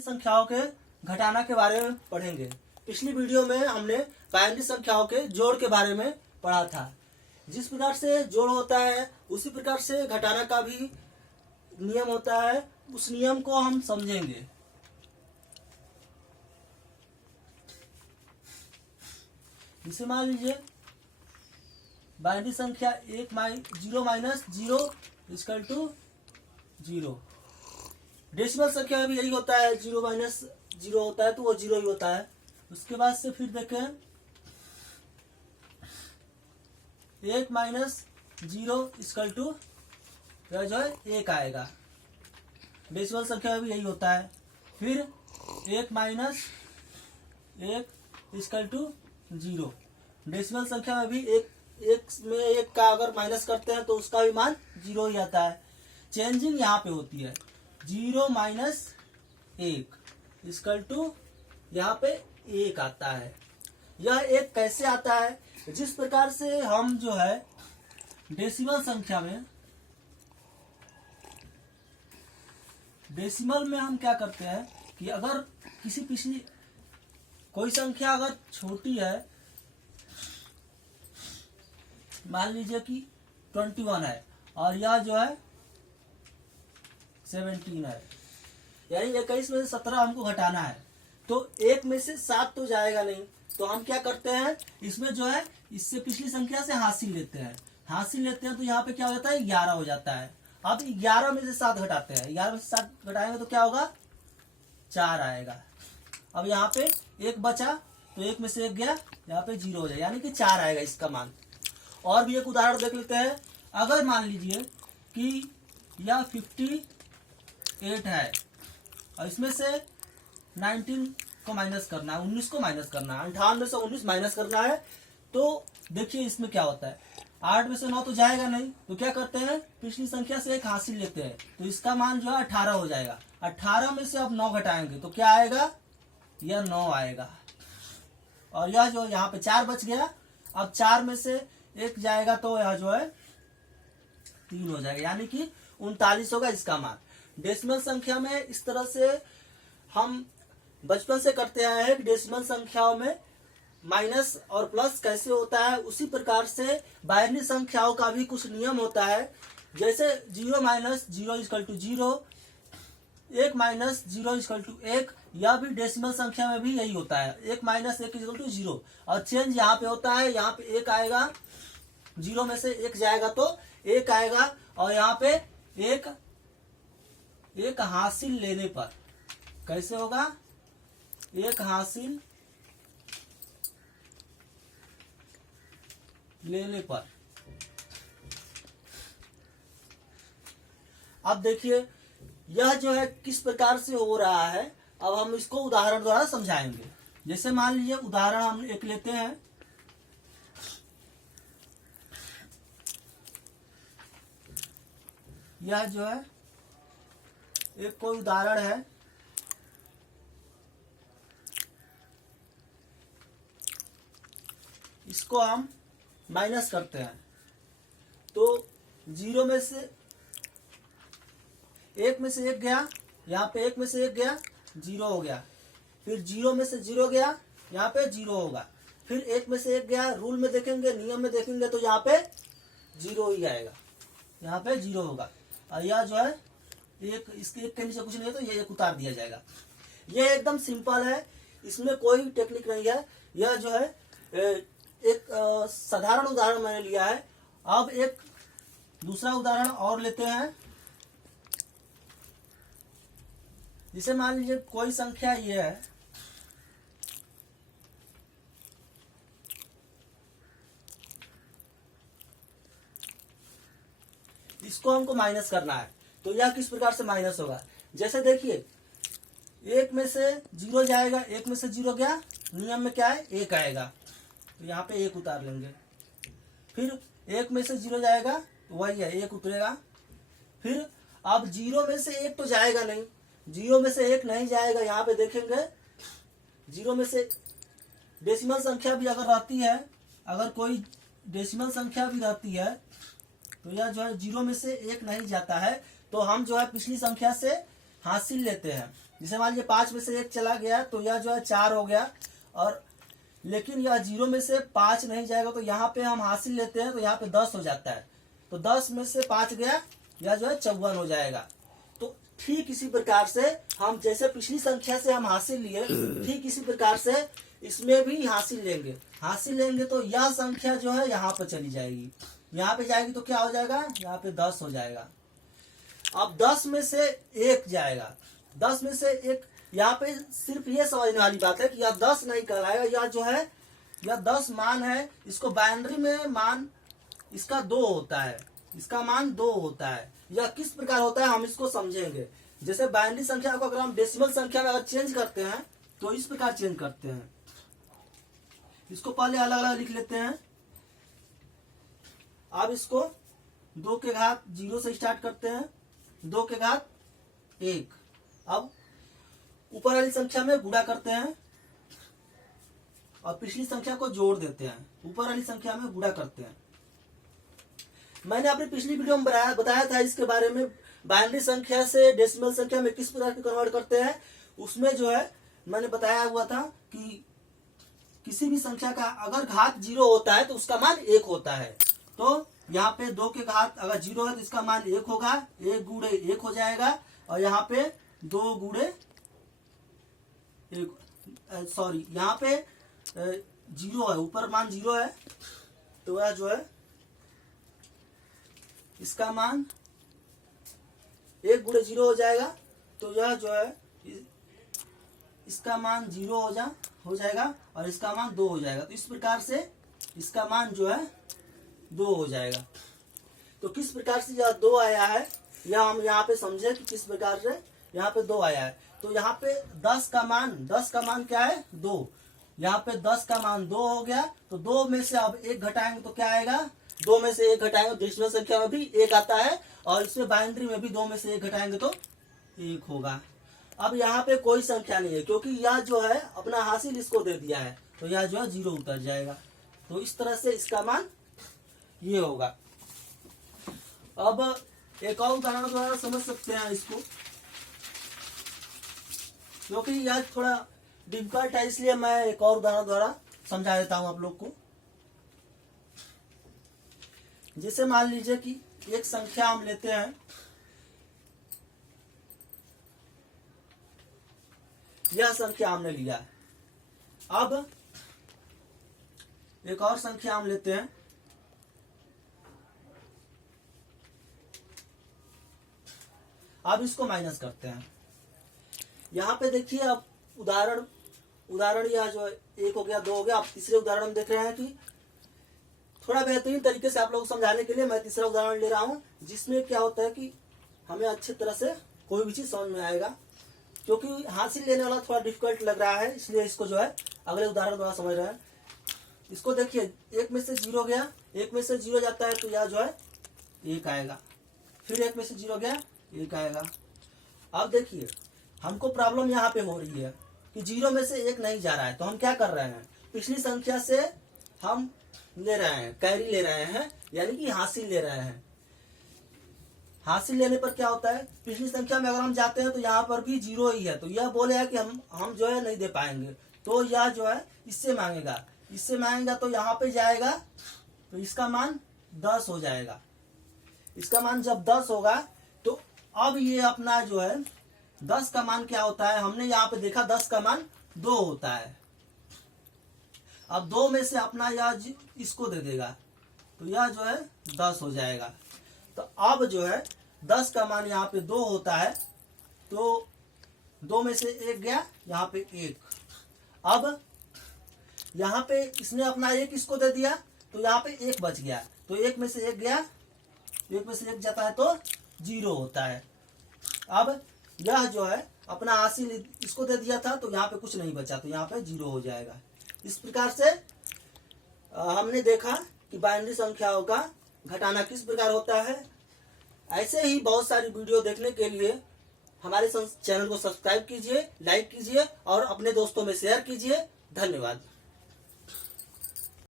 संख्याओं के घटाना के बारे में पढ़ेंगे। पिछली वीडियो में हमने बाइनरी संख्याओं के जोड़ के बारे में पढ़ा था। जिस प्रकार से जोड़ होता है उसी प्रकार से घटाना का भी नियम होता है। उस नियम को हम समझेंगे। इसे मान लीजिए बाइनरी संख्या 0 माइनस 0 इक्वल टू 0। डेसिमल संख्या में भी यही होता है, 0 माइनस 0 होता है तो वो 0 ही होता है। उसके बाद से फिर देखें 1 माइनस 0 इक्वल टू जो है 1 आएगा। डेसिमल संख्या में भी यही होता है। फिर 1 माइनस 1 इक्वल टू 0। डेसिमल संख्या में भी एक में 1 का अगर माइनस करते हैं तो उसका भी मान 0 ही आता है। चेंजिंग यहाँ पे होती है 0 माइनस 1 इक्वल टू यहाँ पे 1 आता है। यह 1 कैसे आता है? जिस प्रकार से हम जो है डेसिमल संख्या में हम क्या करते हैं कि अगर पिछली कोई संख्या अगर छोटी है, मान लीजिए कि 21 है और यह जो है 17 है, यानी 21 में से 17 हमको घटाना है, तो 1 में से 7 तो जाएगा नहीं। तो हम क्या करते हैं, इसमें जो है इससे पिछली संख्या से हासिल लेते हैं तो यहाँ पे क्या हो जाता है 11 हो जाता है। अब 11 में से 7 घटाते हैं, 11 में से 7 घटाएंगे तो क्या होगा 4 आएगा। अब यहाँ पे 1 बचा तो 1 में से 1 गया, यहाँ पे 0 हो जाएगा, यानी कि 4 आएगा इसका मान। और भी एक उदाहरण देख लेते हैं। अगर मान लीजिए कि यह 58 है और इसमें से 19 को माइनस करना है, 19 को माइनस करना है, 58 में से 19 माइनस करना है, तो देखिए इसमें क्या होता है 8 में से 9 तो जाएगा नहीं, तो क्या करते हैं पिछली संख्या से 1 हासिल लेते हैं, तो इसका मान जो है 18 हो जाएगा। 18 में से अब 9 घटाएंगे तो क्या आएगा, यह 9 आएगा। और यह जो यहाँ पे 4 बच गया, अब 4 में से 1 जाएगा तो यह जो है 3 हो जाएगा, यानी कि 39 होगा इसका मान। डेसिमल संख्या में इस तरह से हम बचपन से करते आए हैं कि डेसिमल संख्याओं में माइनस और प्लस कैसे होता है, उसी प्रकार से बाइनरी संख्याओं का भी कुछ नियम होता है। जैसे 0 minus 0 equal to 0, 1 minus 0 equal to 1, यह भी डेसिमल संख्या में भी यही होता है, 1 माइनस 1 इक्वल टू 0। और चेंज यहाँ पे होता है, यहाँ पे 1 आएगा, 0 में से 1 जाएगा तो 1 आएगा, और यहाँ पे एक हासिल लेने पर कैसे होगा, 1 हासिल लेने पर। अब देखिए यह जो है किस प्रकार से हो रहा है, अब हम इसको उदाहरण द्वारा समझाएंगे। जैसे मान लीजिए उदाहरण हम एक लेते हैं, यह जो है एक कोई उदाहरण है, इसको हम माइनस करते हैं तो 0 में से 1 में से 1 गया, यहाँ पे 1 में से 1 गया, 0 हो गया। फिर 0 में से 0 गया, यहाँ पे 0 होगा। फिर 1 में से 1 गया, रूल में देखेंगे, नियम में देखेंगे तो यहाँ पे 0 ही आएगा, यहाँ पे 0 होगा। और यह जो है इसके 1 के नीचे कुछ नहीं है तो ये 1 उतार दिया जाएगा। ये एकदम सिंपल है, इसमें कोई टेक्निक नहीं है। यह जो है एक साधारण उदाहरण मैंने लिया है। अब एक दूसरा उदाहरण और लेते हैं। जिसे मान लीजिए कोई संख्या ये है, इसको हमको माइनस करना है, तो यह किस प्रकार से माइनस होगा। जैसे देखिए 1 में से 0 जाएगा, 1 में से 0 गया, नियम में क्या है 1 आएगा, तो यहाँ पे 1 उतार लेंगे। फिर 1 में से 0 जाएगा तो वही है 1 उतरेगा। फिर अब 0 में से 1 तो जाएगा नहीं, 0 में से 1 नहीं जाएगा, यहाँ पे देखेंगे 0 में से डेसिमल संख्या भी अगर रहती है, अगर कोई डेसिमल संख्या भी रहती है तो यह जो है 0 में से 1 नहीं जाता है, तो हम जो है पिछली संख्या से हासिल लेते हैं। जैसे मान लीजिए 5 में से 1 चला गया तो यह जो है 4 हो गया, और लेकिन यह 0 में से 5 नहीं जाएगा तो यहाँ पे हम हासिल लेते हैं तो यहाँ पे 10 हो जाता है, तो 10 में से 5 गया, यह जो है 54 हो जाएगा। तो ठीक इसी प्रकार से हम जैसे पिछली संख्या से हम हासिल लिए, ठीक इसी प्रकार से इसमें भी हासिल लेंगे तो यह संख्या जो है यहाँ पर चली जाएगी, यहाँ पे जाएगी तो क्या हो जाएगा, यहाँ पे 10 हो जाएगा। अब 10 में से 1 जाएगा, 10 में से 1, यहाँ पे सिर्फ ये समझने वाली बात है कि यह 10 नहीं कहलाएगा, यह जो है यह 10 मान है, इसको बाइनरी में मान इसका 2 होता है, इसका मान 2 होता है। यह किस प्रकार होता है हम इसको समझेंगे। जैसे बाइनरी संख्या को अगर हम डेसिमल संख्या में अगर चेंज करते हैं तो इस प्रकार चेंज करते हैं, इसको पहले अलग अलग लिख लेते हैं। अब इसको 2 के घात 0 से स्टार्ट करते हैं, 2 के घात 1। अब ऊपर वाली संख्या में गुणा करते हैं और पिछली संख्या को जोड़ देते हैं, ऊपर वाली संख्या में गुणा करते हैं। मैंने अपनी पिछली वीडियो में बताया था इसके बारे में, बाइनरी संख्या से डेसिमल संख्या में किस प्रकार की कन्वर्ट करते हैं। उसमें जो है मैंने बताया हुआ था कि किसी भी संख्या का अगर घात 0 होता है तो उसका मान 1 होता है। तो यहाँ पे 2 के घात अगर 0 है तो इसका मान 1 होगा, 1 गुणे 1 हो जाएगा, और यहाँ पे 2 गुणे 1, सॉरी यहाँ पे 0 है, ऊपर मान 0 है तो वह जो है इसका मान 1 गुणे 0 हो जाएगा, तो यह जो है इसका मान 0 हो जाएगा और इसका मान 2 हो जाएगा। तो इस प्रकार से इसका मान जो है 2 हो जाएगा। तो किस प्रकार से यह 2 आया है यह हम यहाँ पे समझे कि किस प्रकार से यहाँ पे 2 आया है। तो यहाँ पे 10 का मान क्या है, 2। यहाँ पे 10 का मान 2 हो गया, तो 2 में से अब 1 घटाएंगे तो क्या आएगा, 2 में से 1 घटाएंगे तो डेसिमल संख्या में भी 1 आता है, और इसमें बाइनरी में भी 2 में से 1 घटाएंगे तो 1 होगा। अब यहाँ पे कोई संख्या नहीं है क्योंकि यह जो है अपना हासिल इसको दे दिया है, तो यह जो है 0 उतर जाएगा। तो इस तरह से इसका मान ये होगा। अब एक और उदाहरण द्वारा समझ सकते हैं इसको, क्योंकि यह थोड़ा डिफिकल्ट है इसलिए मैं एक और उदाहरण द्वारा समझा देता हूं आप लोग को। जैसे मान लीजिए कि एक संख्या हम लेते हैं, यह संख्या हमने लिया। अब एक और संख्या हम लेते हैं, अब इसको माइनस करते हैं। यहाँ पे देखिए अब उदाहरण यह जो 1 हो गया, 2 हो गया। अब तीसरे उदाहरण में देख रहे हैं कि थोड़ा बेहतरीन तरीके से आप लोगों को समझाने के लिए मैं तीसरा उदाहरण ले रहा हूँ, जिसमें क्या होता है कि हमें अच्छी तरह से कोई भी चीज समझ में आएगा। क्योंकि हासिल लेने वाला थोड़ा डिफिकल्ट लग रहा है, इसलिए इसको जो है अगले उदाहरण द्वारा समझ रहे हैं। इसको देखिए 1 में से 0 गया, 1 में से 0 जाता है तो यह जो है 1 आएगा, फिर 1 में से 0 गया 1 आएगा। अब देखिए हमको प्रॉब्लम यहाँ पे हो रही है कि 0 में से 1 नहीं जा रहा है, तो हम क्या कर रहे हैं, पिछली संख्या से हम ले रहे हैं, कैरी ले रहे हैं, यानी कि हासिल ले रहे हैं। हासिल लेने पर क्या होता है, पिछली संख्या में अगर हम जाते हैं तो यहाँ पर भी 0 ही है, तो यह बोलेगा कि हम जो है नहीं दे पाएंगे, तो यह जो है इससे मांगेगा तो यहाँ पे जाएगा तो इसका मान 10 हो जाएगा। इसका मान जब 10 होगा तो अब ये अपना जो है 10 का मान क्या होता है, हमने यहाँ पे देखा 10 का मान 2 होता है। अब 2 में से अपना यह इसको दे देगा तो यह जो है 10 हो जाएगा। तो अब जो है 10 का मान यहाँ पे 2 होता है, तो 2 में से 1 गया, यहाँ पे 1। अब यहाँ पे इसने अपना 1 इसको दे दिया तो यहाँ पे 1 बच गया, तो 1 में से 1 गया, 1 में से 1 जाता है तो 0 होता है। अब यह जो है अपना हासिल इसको दे दिया था तो यहाँ पे कुछ नहीं बचा, तो यहाँ पे 0 हो जाएगा। इस प्रकार से हमने देखा कि बाइनरी संख्याओं का घटाना किस प्रकार होता है। ऐसे ही बहुत सारी वीडियो देखने के लिए हमारे चैनल को सब्सक्राइब कीजिए, लाइक कीजिए और अपने दोस्तों में शेयर कीजिए। धन्यवाद।